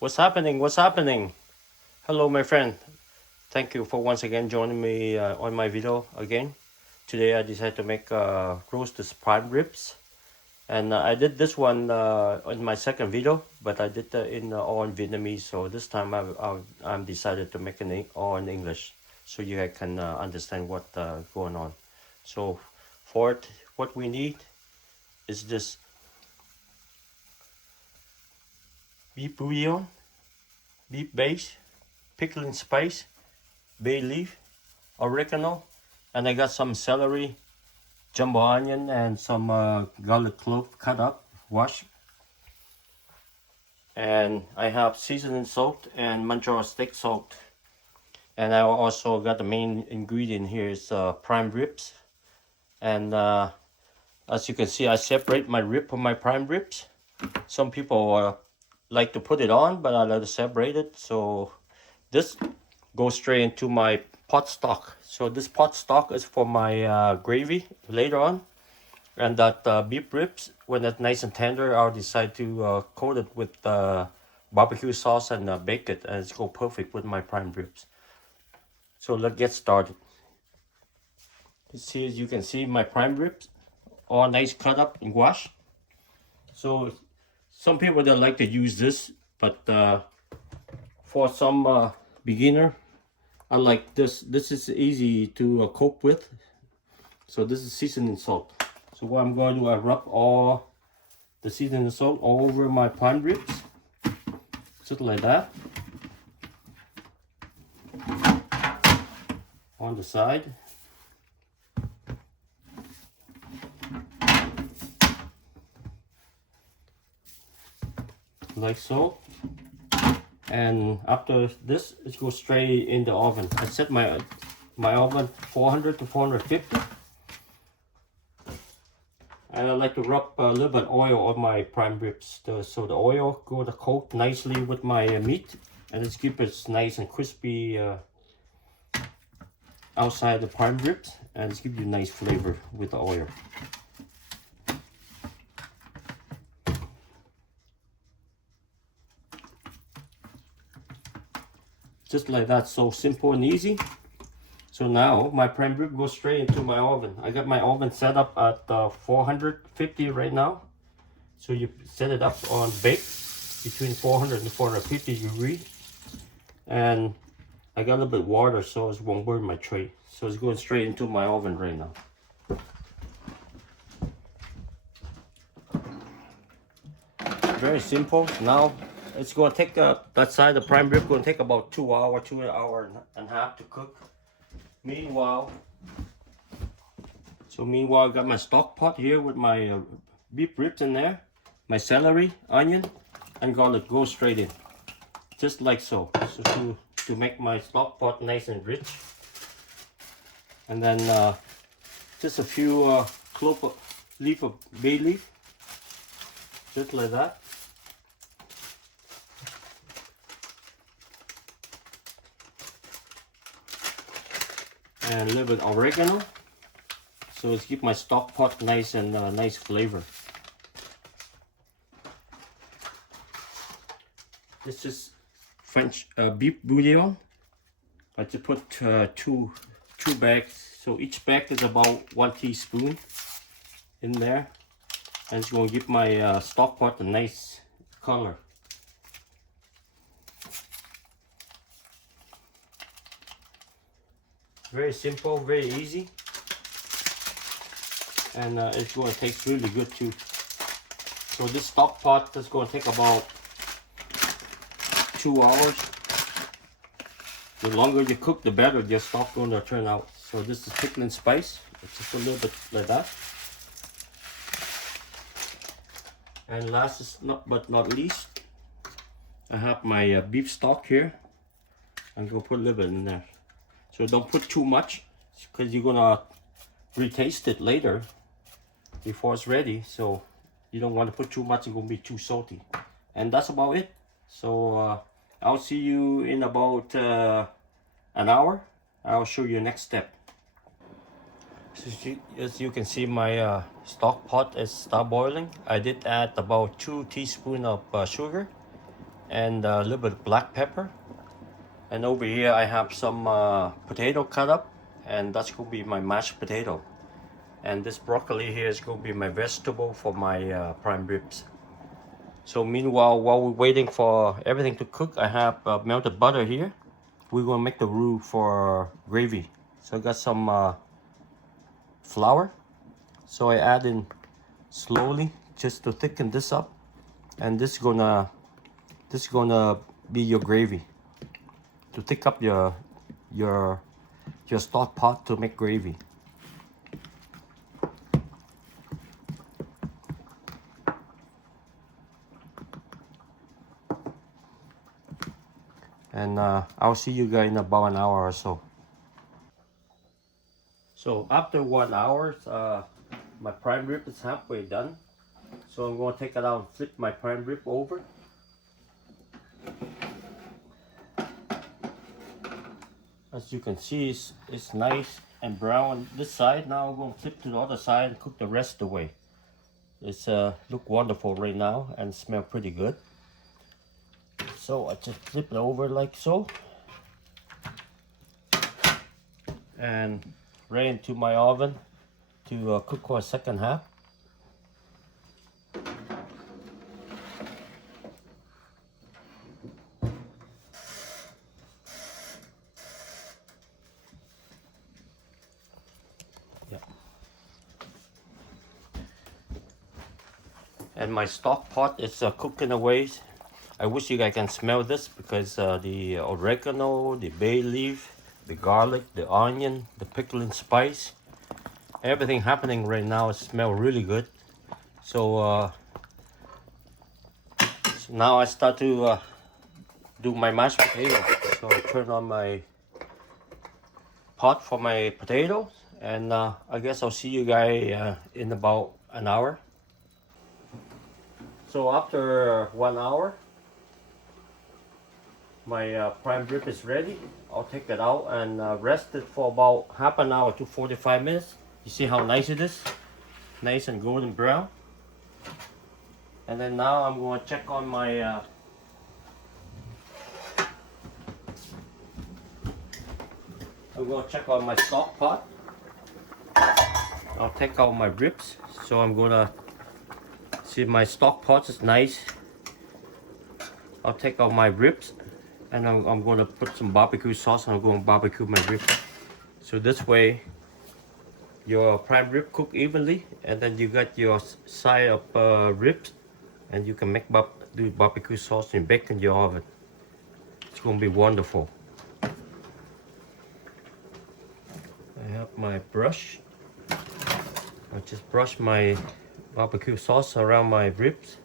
What's happening? What's happening? Hello, my friend. Thank you for once again joining me on my video again. Today I decided to make roasted prime ribs, and I did this one in my second video, but I did in all in Vietnamese. So this time I'm decided to make all in English, so you guys can understand what going on. So for it, what we need is this beef bouillon, beef base, pickling spice, bay leaf, oregano, and I got some celery, jumbo onion, and some garlic clove cut up, washed. And I have seasoning salt and Montreal steak salt. And I also got the main ingredient here is prime ribs. And as you can see, I separate my rib from my prime ribs. Some people like to put it on, but I like to separate it. So this goes straight into my pot stock. So this pot stock is for my gravy later on. And that beef ribs, when it's nice and tender, I'll decide to coat it with barbecue sauce and bake it. And it's go perfect with my prime ribs. So let's get started. See, as you can see, my prime ribs, all nice cut up and washed. So some people don't like to use this, but for some beginner, I like this. This is easy to cope with. So this is seasoning salt. So what I'm going to do, I rub all the seasoning salt all over my prime ribs, just like that. On the side. Like so. And after this, it goes straight in the oven. I set my oven 400 to 450. And I like to rub a little bit oil on my prime ribs, so the oil go to coat nicely with my meat, and it's keep it nice and crispy outside the prime ribs, and it's give you nice flavor with the oil. Just like that, so simple and easy. So now my prime rib goes straight into my oven. I got my oven set up at 450 right now. So you set it up on bake between 400 and 450 degrees. And I got a little bit of water so it won't burn my tray. So it's going straight into my oven right now. Very simple. Now it's going to take that side of the prime rib going to take about 2 hours, 2 hours and a half to cook. Meanwhile, I got my stock pot here with my beef ribs in there, my celery, onion, and garlic go straight in, just like so. So to make my stock pot nice and rich, and then just a few clove leaf of bay leaf, just like that. And a little bit of oregano, so it's keep my stock pot nice and nice flavor. This is French beef bouillon. I just put two bags, so each bag is about 1 teaspoon in there, and it's going to give my stock pot a nice color. Very simple, very easy, and it's going to taste really good too. So this stock pot is going to take about 2 hours. The longer you cook, the better your stock going to turn out. So this is pickling spice. It's just a little bit like that. And last but not least, I have my beef stock here. I'm going to put a little bit in there. So don't put too much, because you're gonna retaste it later before it's ready. So you don't want to put too much, it's gonna be too salty. And that's about it. So I'll see you in about an hour. I'll show you the next step. So as you can see, my stock pot is start boiling. I did add about 2 teaspoons of sugar, and a little bit of black pepper. And over here I have some potato cut up, and that's gonna be my mashed potato. And this broccoli here is gonna be my vegetable for my prime ribs. So meanwhile, while we're waiting for everything to cook, I have melted butter here. We're gonna make the roux for gravy. So I got some flour. So I add in slowly just to thicken this up, and this is gonna be your gravy to thick up your stock pot to make gravy. And I'll see you guys in about an hour or so. So after 1 hour, my prime rib is halfway done. So I'm going to take it out and flip my prime rib over. As you can see, it's nice and brown on this side. Now I'm going to flip to the other side and cook the rest of the way. It's look wonderful right now and smell pretty good. So I just flip it over like so, and right into my oven to cook for a second half. Yeah. And my stock pot is cooking away. I wish you guys can smell this because the oregano, the bay leaf, the garlic, the onion, the pickling spice, everything happening right now. It smells really good. So, so now I start to do my mashed potato. So I turn on my pot for my potatoes, and I guess I'll see you guys in about an hour. So after 1 hour, my prime rib is ready. I'll take it out and rest it for about half an hour to 45 minutes. You see how nice it is? Nice and golden brown. And then now I'm going to check on my stock pot. I'll take out my ribs. So I'm going to see my stock pot is nice. I'll take out my ribs. And I'm going to put some barbecue sauce, and I'm going to barbecue my ribs. So this way your prime rib cook evenly, and then you got your side of ribs, and you can make do barbecue sauce and bake in your oven. It's going to be wonderful. I have my brush. I just brush my barbecue sauce around my ribs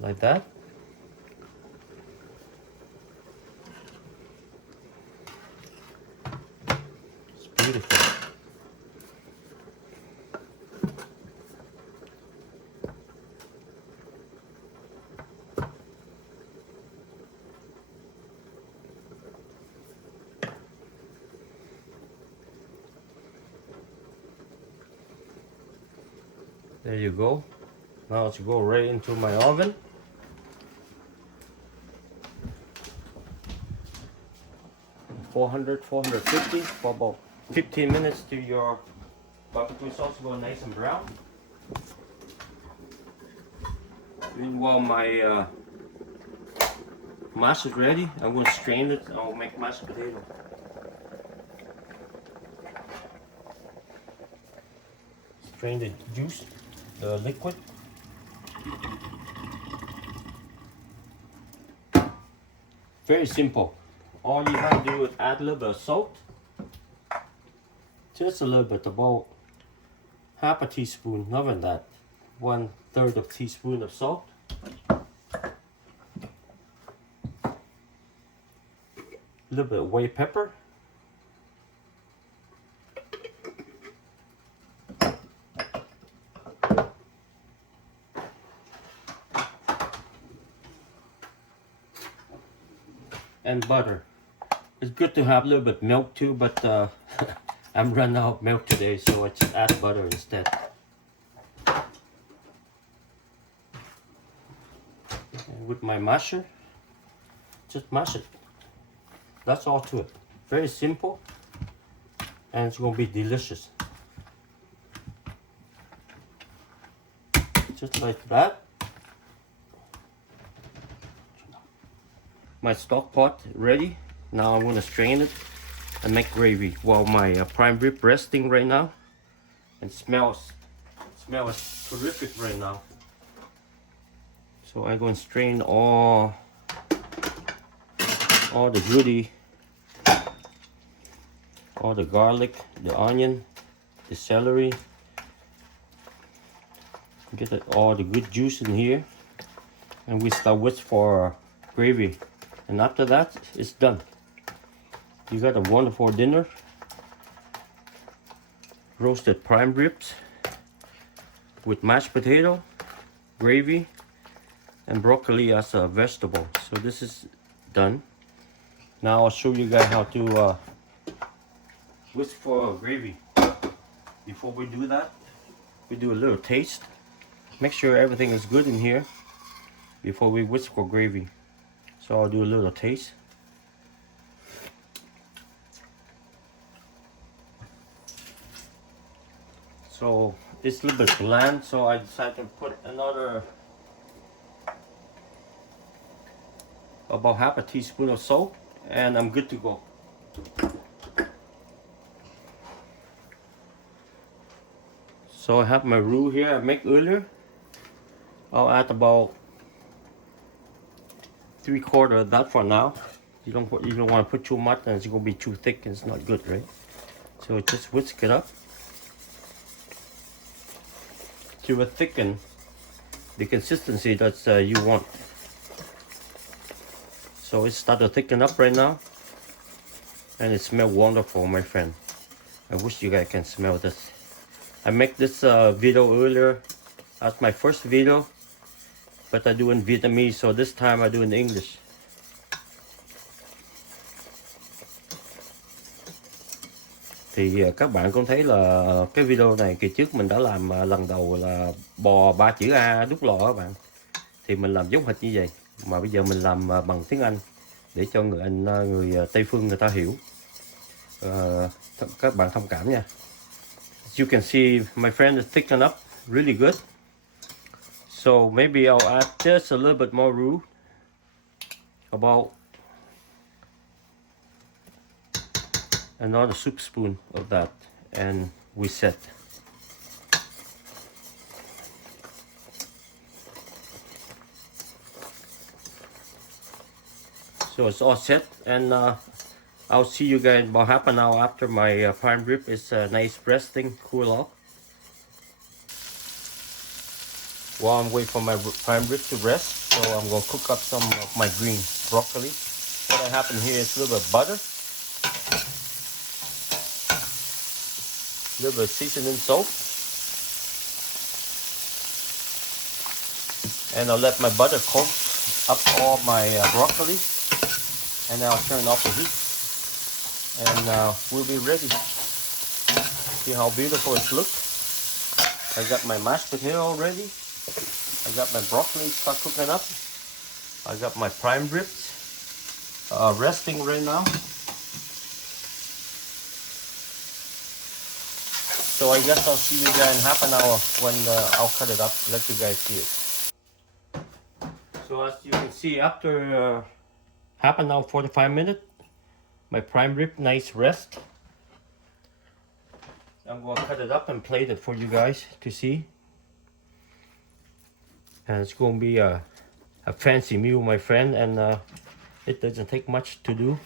like that. Beautiful. There you go. Now let's go right into my oven. (400, 450) for about 15 minutes till your barbecue sauce go nice and brown. Meanwhile, my mash is ready. I'm going to strain it and I'll make mashed potato. Strain the juice, the liquid. Very simple. All you have to do is add a little bit of salt. Just a little bit, about half a teaspoon, not even that. 1/3 of a teaspoon of salt. A little bit of white pepper. And butter. It's good to have a little bit of milk too, but I'm running out of milk today, so I just add butter instead. And with my masher. Just mash it. That's all to it. Very simple, and it's gonna be delicious. Just like that. My stock pot ready. Now I'm gonna strain it and make gravy while my prime rib resting right now. And smells terrific right now. So I'm going to strain all the goodie, all the garlic, the onion, the celery. Get all the good juice in here, and we start with for gravy. And after that, it's done. You got a wonderful dinner. Roasted prime ribs with mashed potato, gravy, and broccoli as a vegetable. So this is done. Now I'll show you guys how to whisk for gravy. Before we do that, we do a little taste. Make sure everything is good in here before we whisk for gravy. So I'll do a little taste. So it's a little bit bland, so I decided to put another about half a teaspoon of salt, and I'm good to go. So I have my roux here I made earlier. I'll add about 3/4 of that for now. You don't want to put too much, and it's gonna be too thick and it's not good, right? So just whisk it up to thicken the consistency that you want. So it's started to thicken up right now, and it smells wonderful, my friend. I wish you guys can smell this. I made this video earlier as my first video, but I do in Vietnamese, so this time I do in English. Thì các bạn cũng thấy là cái video này kỳ trước mình đã làm lần đầu là bò 3 chữ A đút lò các bạn. Thì mình làm giống hệt như vậy, mà bây giờ mình làm bằng tiếng Anh để cho người Tây phương người ta hiểu. Các bạn thông cảm nha. As you can see, my friend is thickened up really good. So maybe I'll add just a little bit more roux, about another soup spoon of that, and we set. So it's all set, and I'll see you guys about half an hour after my prime rib is nice resting, cool off. While I'm waiting for my prime rib to rest, so I'm going to cook up some of my green broccoli. What I have in here is a little bit of butter, a little bit of seasoning salt, and I'll let my butter cook up all my broccoli, and I'll turn off the heat, and we'll be ready. See how beautiful it looks. I got my mashed potato already. I got my broccoli start cooking up. I got my prime ribs resting right now. So I guess I'll see you guys in half an hour when I'll cut it up, let you guys see it. So as you can see, after half an hour, 45 minutes, my prime rib nice rest. I'm going to cut it up and plate it for you guys to see. And it's going to be a fancy meal, my friend, and it doesn't take much to do.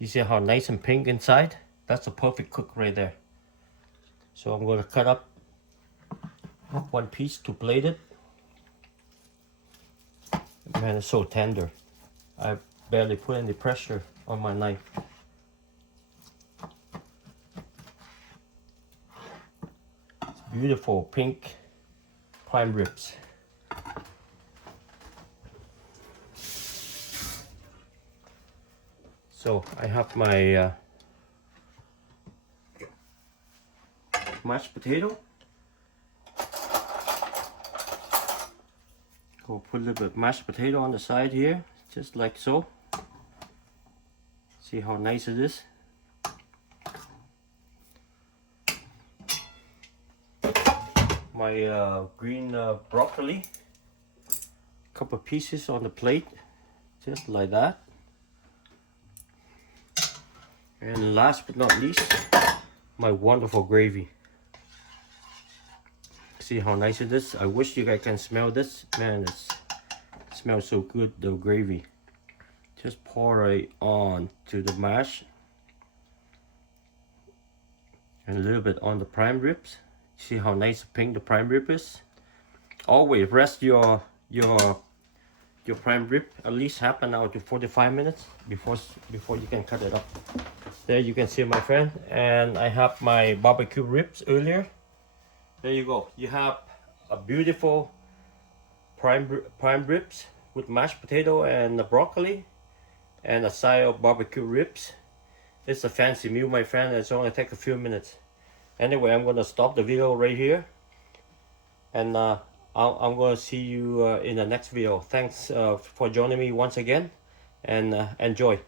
You see how nice and pink inside? That's a perfect cook right there. So I'm going to cut up one piece to plate it. Man, it's so tender. I barely put any pressure on my knife. It's beautiful pink prime ribs. So I have my mashed potato. We'll put a little bit of mashed potato on the side here, just like so. See how nice it is. My green broccoli, couple pieces on the plate, just like that. And last but not least, my wonderful gravy. See how nice it is. I wish you guys can smell this. Man, it smells so good, the gravy. Just pour it on to the mash. And a little bit on the prime ribs. See how nice pink the prime rib is. Always rest your prime rib at least half an hour to 45 minutes before you can cut it up. There you can see, my friend, and I have my barbecue ribs earlier. There you go. You have a beautiful prime ribs with mashed potato and broccoli and a side of barbecue ribs. It's a fancy meal, my friend. It's only take a few minutes. Anyway, I'm gonna stop the video right here, and I'm gonna see you in the next video. Thanks for joining me once again, and enjoy.